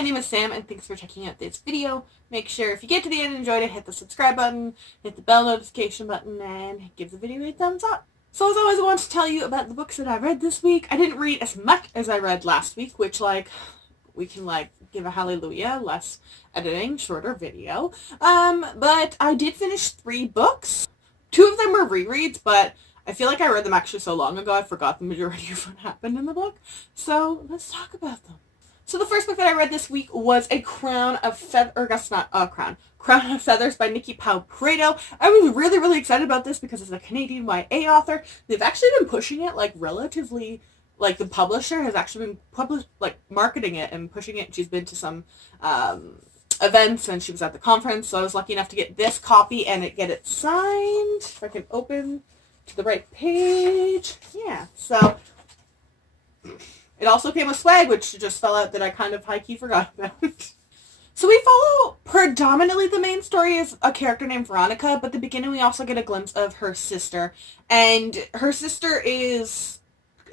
my name is Sam, and thanks for checking out this video. Make sure if you get to the end and enjoyed it, hit the subscribe button, hit the bell notification button, and give the video a thumbs up. So as always, I want to tell you about the books that I read this week. I didn't read as much as I read last week, which, we can, give a hallelujah, less editing, shorter video. But I did finish 3 books. 2 of them were rereads, but I feel like I read them actually so long ago, I forgot the majority of what happened in the book. So let's talk about them. So the first book that I read this week was Crown of Feathers by Nikki Pau-Prado. I was really, really excited about this because it's a Canadian YA author. They've actually been pushing it, relatively, the publisher has actually been marketing it and pushing it. She's been to some events and she was at the conference, so I was lucky enough to get this copy and get it signed. If I can open to the right page. Yeah, so it also came with swag, which just fell out that I kind of high-key forgot about. So we follow predominantly the main story is a character named Veronica, but at the beginning we also get a glimpse of her sister. And her sister is,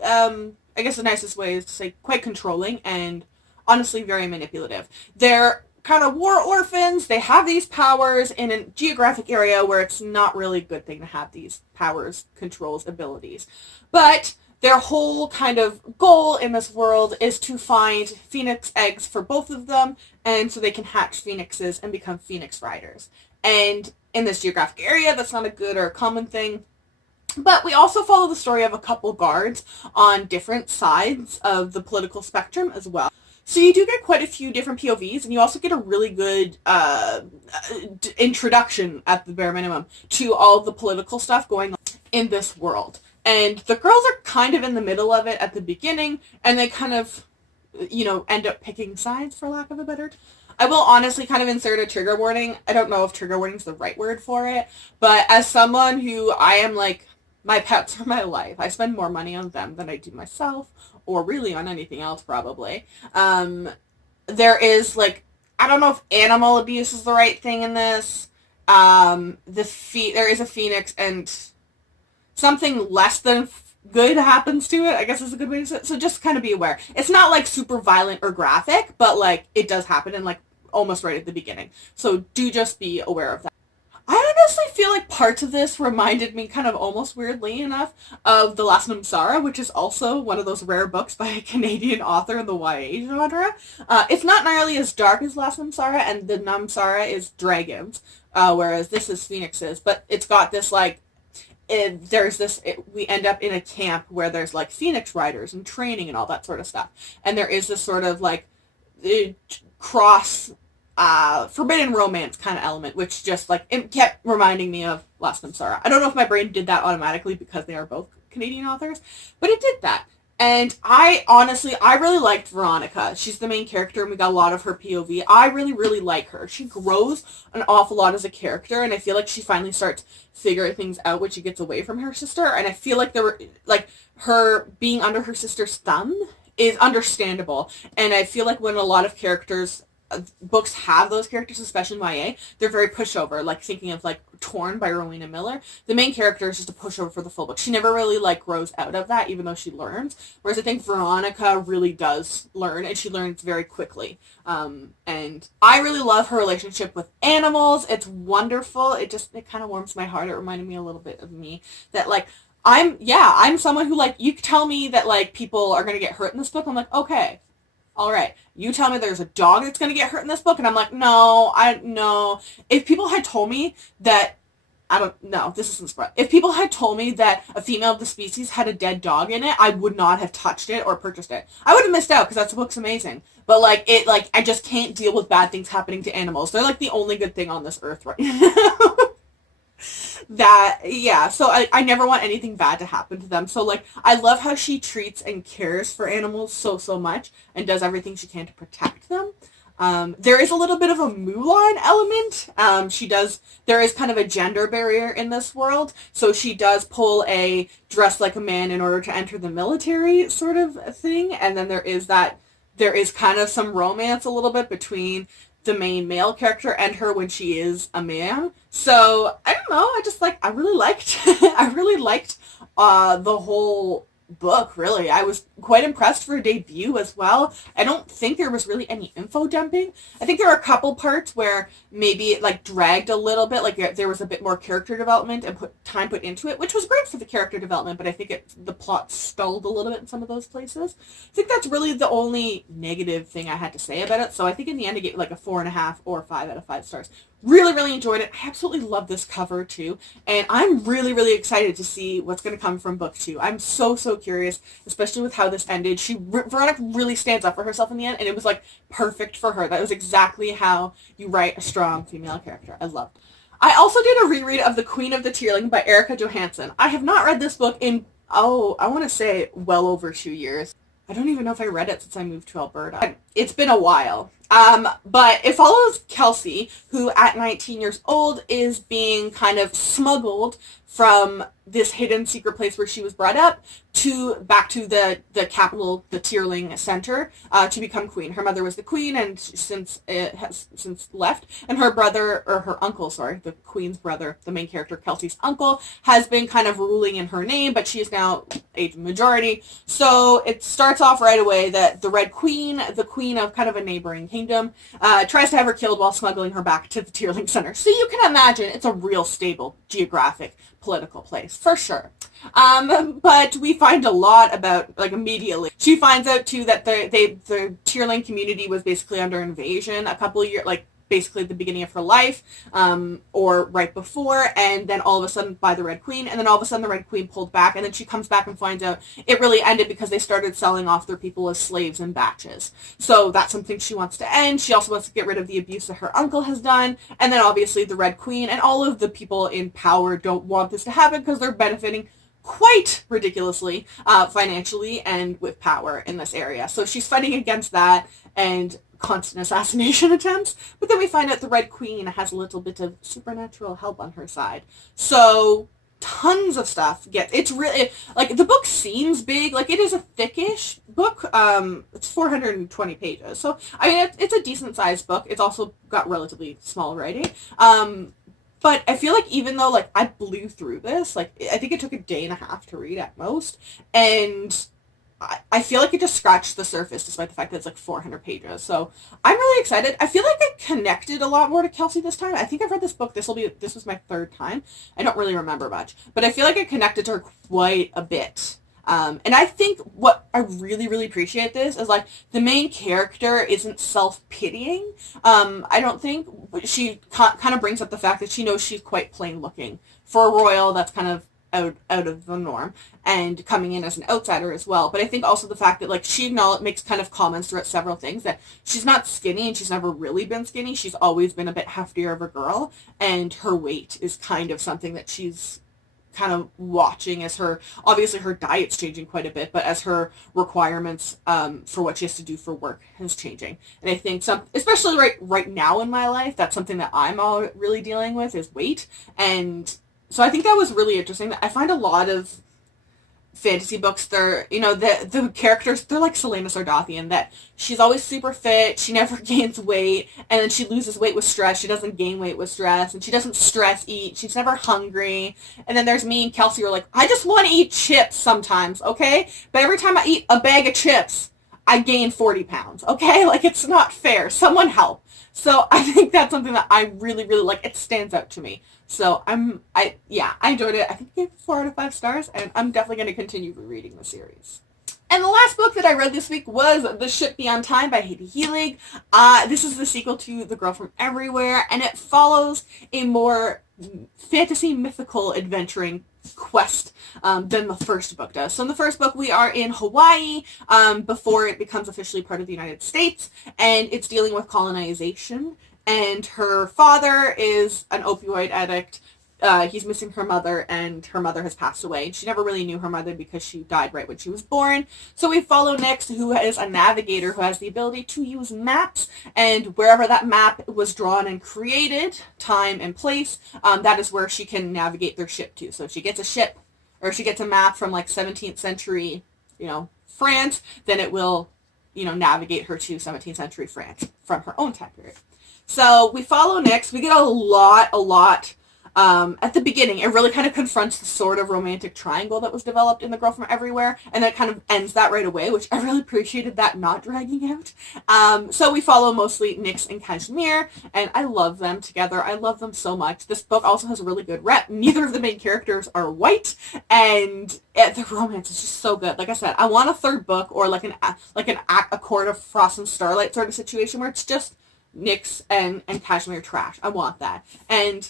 I guess the nicest way is to say, quite controlling and honestly very manipulative. They're kind of war orphans. They have these powers in a geographic area where it's not really a good thing to have these powers, controls, abilities. But their whole kind of goal in this world is to find phoenix eggs for both of them, and so they can hatch phoenixes and become phoenix riders. And in this geographic area, that's not a good or a common thing. But we also follow the story of a couple guards on different sides of the political spectrum as well. So you do get quite a few different POVs, and you also get a really good introduction, at the bare minimum, to all the political stuff going on in this world. And the girls are kind of in the middle of it at the beginning, and they kind of, end up picking sides, for lack of a better term. I will honestly kind of insert a trigger warning. I don't know if trigger warning is the right word for it, but as someone who I am my pets are my life. I spend more money on them than I do myself, or really on anything else, probably. There is, I don't know if animal abuse is the right thing in this. There is a phoenix, and something less than good happens to it, I guess is a good way to say it. So just kind of be aware. It's not, super violent or graphic, but, it does happen in, almost right at the beginning. So do just be aware of that. I honestly feel like parts of this reminded me, kind of almost weirdly enough, of The Last Namsara, which is also one of those rare books by a Canadian author in the YA genre. It's not nearly as dark as Last Namsara, and the Namsara is dragons, whereas this is phoenixes. But it's got this, we end up in a camp where there's, phoenix riders and training and all that sort of stuff. And there is this sort of, cross forbidden romance kind of element, which just it kept reminding me of Last Namsara. I don't know if my brain did that automatically because they are both Canadian authors, but it did that. And I really liked Veronica. She's the main character, and we got a lot of her POV. I really, really like her. She grows an awful lot as a character, and I feel like she finally starts figuring things out when she gets away from her sister. And I feel like her being under her sister's thumb is understandable. And I feel like when a lot of books have those characters, especially in YA, they're very pushover, thinking of Torn by Rowena Miller. The main character is just a pushover for the full book. She never really grows out of that, even though she learns, whereas I think Veronica really does learn, and she learns very quickly. And I really love her relationship with animals. It's wonderful. It kind of warms my heart. It reminded me a little bit of me, that I'm someone who you tell me that people are going to get hurt in this book, I'm like, okay, all right, you tell me there's a dog that's going to get hurt in this book, and I'm like, no. If people had told me that, this isn't spread. If people had told me that a female of the species had a dead dog in it, I would not have touched it or purchased it. I would have missed out, because that book's amazing. But, I just can't deal with bad things happening to animals. They're, the only good thing on this earth right now. So I never want anything bad to happen to them. So, I love how she treats and cares for animals so much and does everything she can to protect them. There is a little bit of a Mulan element. There is kind of a gender barrier in this world, so she does pull a dress like a man in order to enter the military sort of thing, and then there is kind of some romance a little bit between the main male character and her when she is a man. So I don't know, I really liked I really liked the whole book, really. I was quite impressed for a debut as well. I don't think there was really any info dumping. I think there were a couple parts where maybe it like dragged a little bit, like there was a bit more character development and time put into it, which was great for the character development, but I think the plot stalled a little bit in some of those places. I think that's really the only negative thing I had to say about it. So I think in the end I gave it like a 4.5 or 5 out of 5 stars. Really, really enjoyed it. I absolutely love this cover too. And I'm really, really excited to see what's going to come from book 2. I'm so, so curious, especially with how this ended. Veronica really stands up for herself in the end, and it was like perfect for her. That was exactly how you write a strong female character. I loved it. I also did a reread of The Queen of the Tearling by Erica Johansson. I have not read this book in, I want to say well over 2 years. I don't even know if I read it since I moved to Alberta. It's been a while. But it follows Kelsey, who at 19 years old is being kind of smuggled from this hidden secret place where she was brought up back to the capital, the Tearling Center, to become queen. Her mother was the queen and has since left, and her brother, or her uncle, sorry, the queen's brother, the main character, Kelsey's uncle, has been kind of ruling in her name, but she is now age majority. So it starts off right away that the Red Queen, the queen of kind of a neighboring kingdom, tries to have her killed while smuggling her back to the Tearling Center. So you can imagine it's a real stable geographic political place, for sure. But we find a lot about, like, immediately. She finds out, too, that the Tearling community was basically under invasion a couple of years, like, basically at the beginning of her life, or right before, and then all of a sudden by the Red Queen, and then all of a sudden the Red Queen pulled back, and then she comes back and finds out it really ended because they started selling off their people as slaves in batches. So that's something she wants to end. She also wants to get rid of the abuse that her uncle has done, and then obviously the Red Queen and all of the people in power don't want this to happen because they're benefiting quite ridiculously financially and with power in this area. So she's fighting against that and constant assassination attempts, but then we find out the Red Queen has a little bit of supernatural help on her side. So tons of stuff it's really, like, the book seems big, like it is a thickish book. It's 420 pages, so I mean it's a decent sized book. It's also got relatively small writing, but I feel like even though, like, I blew through this, like, I think it took a day and a half to read at most, and I feel like it just scratched the surface despite the fact that it's like 400 pages. So I'm really excited. I feel like I connected a lot more to Kelsey this time. I think I've read this book. This was my 3rd time. I don't really remember much, but I feel like I connected to her quite a bit. And I think what I really, really appreciate this is, like, the main character isn't self-pitying. I don't think. She kind of brings up the fact that she knows she's quite plain looking. For a royal, that's kind of out of the norm, and coming in as an outsider as well. But I think also the fact that, like, she makes kind of comments throughout several things that she's not skinny, and she's never really been skinny. She's always been a bit heftier of a girl, and her weight is kind of something that she's kind of watching as obviously her diet's changing quite a bit, but as her requirements for what she has to do for work is changing. And I think especially right now in my life, that's something that I'm all really dealing with, is weight. And so I think that was really interesting. I find a lot of fantasy books, they're, the characters, they're like Selena Sardathian, that she's always super fit, she never gains weight, and then she loses weight with stress, she doesn't gain weight with stress, and she doesn't stress eat, she's never hungry. And then there's me and Kelsey who are like, I just want to eat chips sometimes, okay? But every time I eat a bag of chips, I gain 40 pounds, okay? Like, it's not fair. Someone help. So I think that's something that I really, really like. It stands out to me. So I enjoyed it. I think I gave it 4 out of 5 stars, and I'm definitely going to continue rereading the series. And the last book that I read this week was The Ship Beyond Time by Haiti Healig. This is the sequel to The Girl from Everywhere, and it follows a more fantasy mythical adventuring quest than the first book does. So in the first book, we are in Hawaii before it becomes officially part of the United States, and it's dealing with colonization. And her father is an opioid addict. He's missing her mother, and her mother has passed away. She never really knew her mother because she died right when she was born. So we follow Nix, who is a navigator who has the ability to use maps, and wherever that map was drawn and created, time and place, that is where she can navigate their ship to. So if she gets a ship, or she gets a map from like 17th century, France, then it will, navigate her to 17th century France from her own time period. So we follow Nix. We get a lot at the beginning, it really kind of confronts the sort of romantic triangle that was developed in The Girl From Everywhere, and then it kind of ends that right away, which I really appreciated that not dragging out. So we follow mostly Nyx and Kashmir, and I love them together. I love them so much. This book also has a really good rep. Neither of the main characters are white, and the romance is just so good. Like I said, I want a third book, or like a Court of Frost and Starlight sort of situation where it's just Nyx and Kashmir trash. I want that. And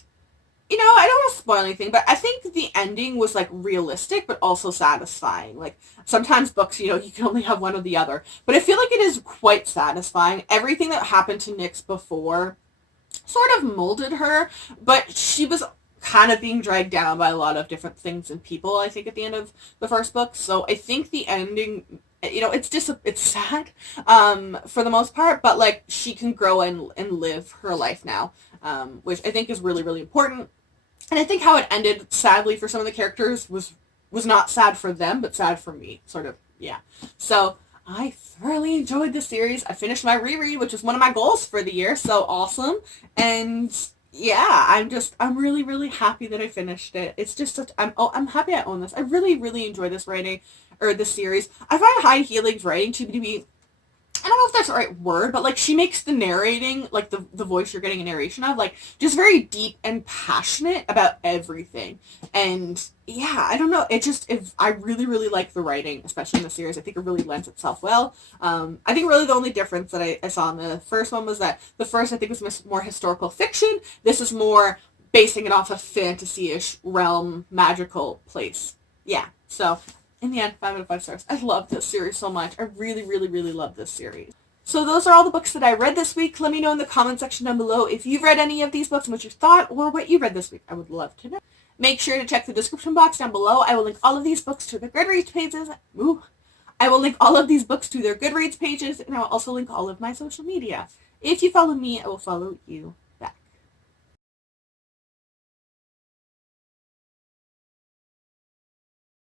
I don't want to spoil anything, but I think the ending was, like, realistic, but also satisfying. Like, sometimes books, you can only have one or the other. But I feel like it is quite satisfying. Everything that happened to Nyx before sort of molded her, but she was kind of being dragged down by a lot of different things and people, I think, at the end of the first book. So I think the ending, it's sad for the most part, but, like, she can grow and live her life now, which I think is really, really important. And I think how it ended, sadly, for some of the characters was not sad for them, but sad for me, sort of, yeah. So I thoroughly enjoyed this series. I finished my reread, which was one of my goals for the year, so awesome. And yeah, I'm really, really happy that I finished it. It's just I'm happy I own this. I really, really enjoy this writing, or this series. I find High Heeling's writing to be, I don't know if that's the right word, but, like, she makes the narrating, like, the voice you're getting a narration of, like, just very deep and passionate about everything. And yeah, I don't know, I really, really like the writing, especially in the series. I think it really lends itself well. I think really the only difference that I saw in the first one was that the first, I think, was more historical fiction. This is more basing it off a fantasy-ish realm, magical place. Yeah, so in the end, 5 out of 5 stars. I love this series so much. I really, really, really love this series. So those are all the books that I read this week. Let me know in the comment section down below if you've read any of these books and what you thought, or what you read this week. I would love to know. Make sure to check the description box down below. I will link all of these books to their Goodreads pages. I will link all of these books to their Goodreads pages, and I will also link all of my social media. If you follow me, I will follow you.